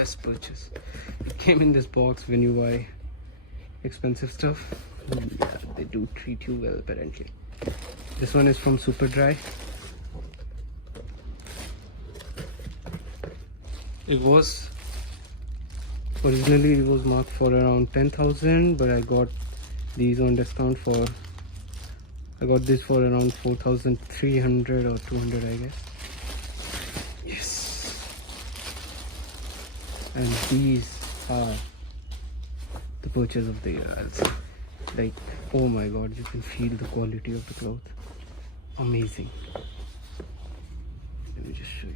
best purchase. It came in this box. When you buy expensive stuff, yeah, they do treat you well apparently. This one is from SUPERDRY. It was originally marked for around 10,000, but I got these on discount for, I got this for around 4,300 or 200, I guess. Yes. And these are the purchase of the year, I'll say. Like, oh my god, you can feel the quality of the cloth. Amazing. Let me just show you.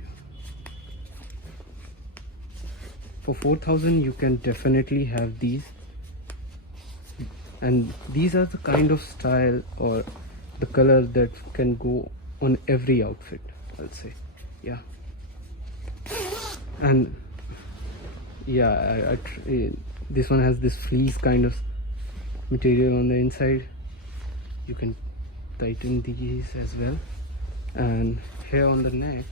For 4,000 you can definitely have these, and these are the kind of style or the color that can go on every outfit, I'll say. Yeah. And yeah, this one has this fleece kind of material on the inside. You can tighten these as well, and here on the neck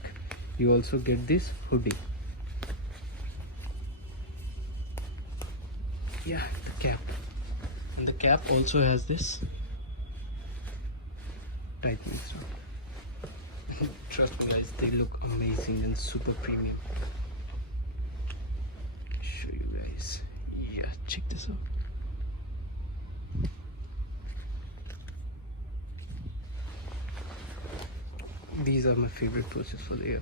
you also get this hoodie. Yeah, the cap, and the cap also has this tightening stuff. Trust me guys, they look amazing and super premium. Show you guys. Yeah, check this out. These are my favorite purchase for the year.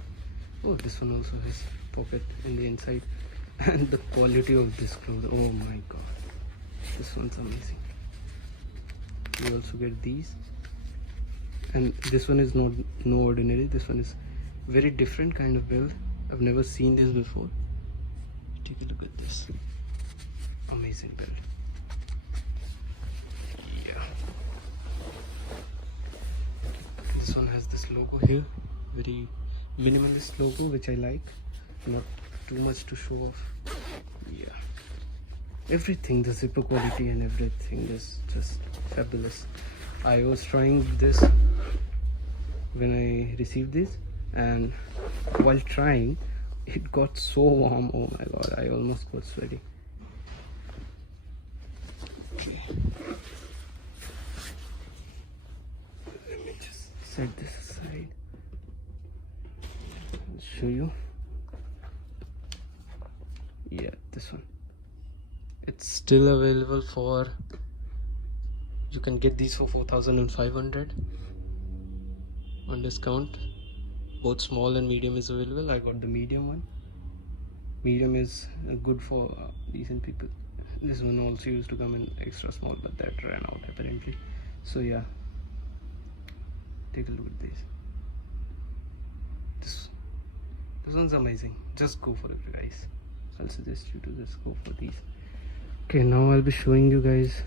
Oh, this one also has pocket in the inside. And the quality of this cloth, oh my god, this one's amazing. You also get these, and this one is no ordinary. This one is very different kind of belt. I've never seen this before. Take a look at this amazing belt. Yeah, this one has this logo here, very minimalist logo, which I like. Not too much to show off. Yeah, everything, the zipper quality and everything is just fabulous. I was trying this when I received this, and while trying it got so warm, oh my god, I almost got sweaty. Okay, let me just set this aside. I'll show you. Yeah, this one, it's still available for, you can get these for 4,500 on discount. Both small and medium is available. I got the medium one. Medium is good for decent people. This one also used to come in extra small, but that ran out apparently. So yeah, take a look at this. This one's amazing. Just go for it guys. I'll suggest you to just go for these. Okay, now I'll be showing you guys